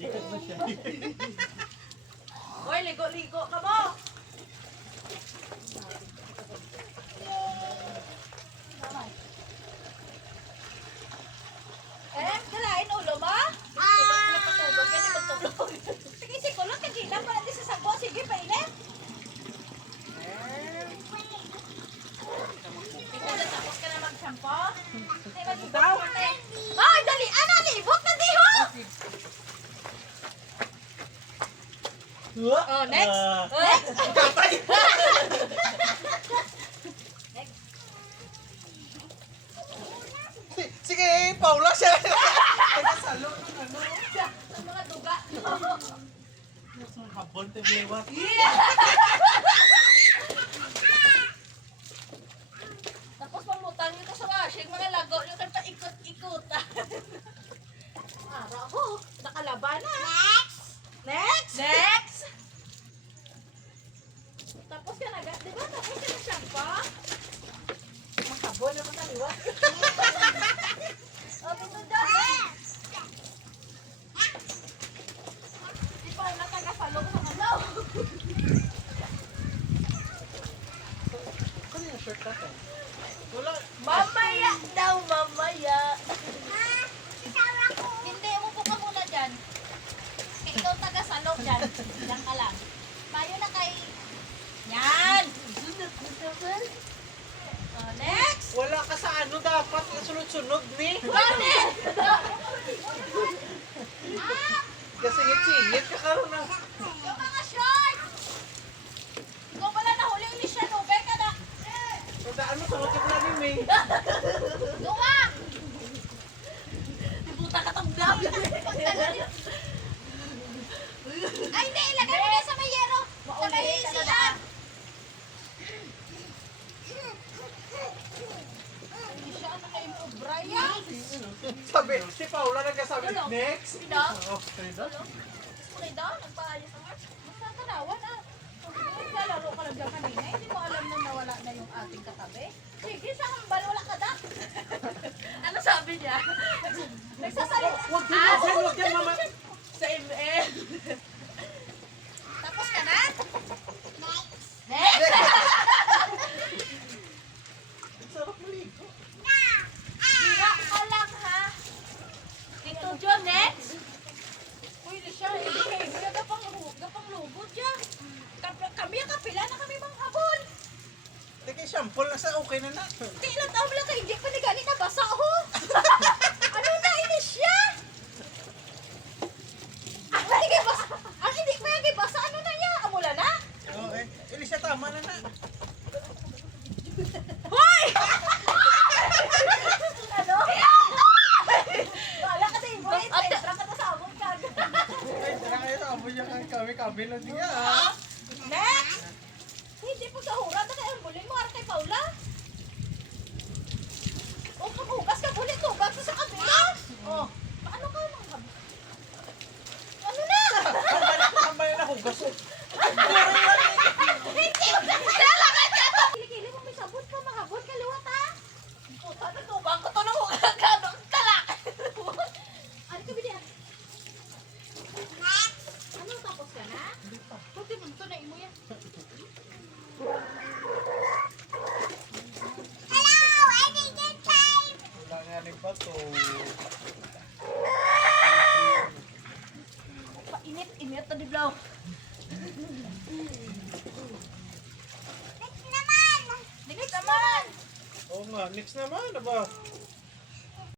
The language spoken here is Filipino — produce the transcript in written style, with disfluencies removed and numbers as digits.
Likat na siya. Hoy, ligo-ligo ka mo! Kalain ulo mo? Matutulog, yan yung matulog. Sige, sikulog, kagilang pa natin sa sagbo. Sige, painit. Ikaw na tapos ka na mag-shampoo? Hindi, mag-ibot natin. Ay, dali! Ano, libot na di ho! Oh, next! Next! Next! Sige, Paula siya. Nagkasalo ng ano. Ang mga duga. Habol te blewat. Tapos pamutang nyo sa washing, mga lago nyo kan paikot-ikot. Ara ho, nakalaban na. Next! Next! Tapos ka na, di ba? Tapos ka na shampoo? Makabon naman kaliwa. O, pinto dyan. Di pa na taga-salong sa malaw. Ano yung shirt natin? Wala. Mamaya daw, mamaya. Hindi, umupo ka muna dyan. Kaya ikaw taga-salong dyan. Diyan ka lang. Mayo na kay... Yan! Next! Wala ka sa ano dapat. Sunod-sunod ni. Bakit? Kasi ngit-singit ka karoon na. Yung mga short! Ikaw pala nahuling ni siya, no? Beka na! Tandaan mo, sunod yung plan ni May. Gawa! Tibuta ka tanggal! Ay, hindi! Ilagay mo na sa may yero! Sa may CR! Ay, siya, ano kayo mo, Brian? Sabi, si Paula nagkasabi, Ano? next. Pino? Okay, no? Okay daw, nagpaayos ang arts. Magkakarawan ah. Naglalaro ka lang dyan kanina, hindi mo alam na nawala na yung ating katabi. Sige, sa hambal, wala ka na. Ano sabi niya? Nagsasalita. Huwag yan, mama. Sa ML. Tapos ka na? Next! Sarap maligo. Hira ka lang ha. Ito John, next. Uy, siya, hindi kayo. Gapang lubod siya. Kami ang kapila na kami mga habol. Teka, shampoo na sa okay na na. Di ilang taon lang kayo, hindi pa ni gani nabasa ho. Ano na ini siya? Ang hindi pa yung basa, ano na niya? Amula na? Okay. Elisha, tama na na. Hoy! Ano? Wala ka sa ibo, extra ka na sa amon ka. Ay, tara kayo sa abo niya kami lang niya. Ah. Next! Hindi po sa hura, na kayo bulin mo, kay Paula. O, kabugas ka bulit, tubag sa kabila. O, paano ka nang ano na? Kamay na hugas. Hindi! Lalakad ka to! Kilikili mo may sabon ka, mahabon ka liwat ha? Puta na tubang ko to nang hugagano. Kalak! Ano ka bidihan? Ano, tapos ka na? Pwede mo ito na imo yan. Wala nga rin pa to. Painit na di blow. Next naman! Oo nga, next naman. Aba.